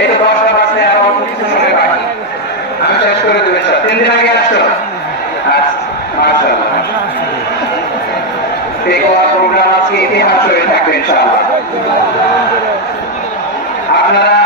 এই তো 10টা বাজে আর অল্প কিছু সময় বাকি, আমি শেষ করে দেবো স্যার। 3 দিন আগে আসছো? আচ্ছা, মাশাআল্লাহ। পেগোয়া প্রোগ্রাম আজকে ইতিহাস হয়ে থাকবে ইনশাআল্লাহ। আপনারা